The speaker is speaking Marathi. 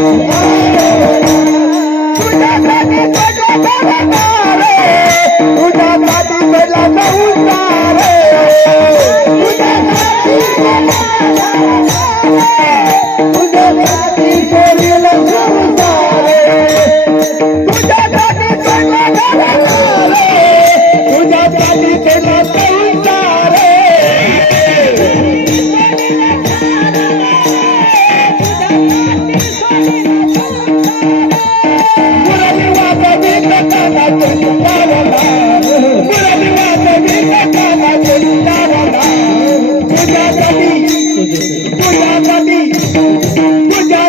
Oh, जाती तुझ्या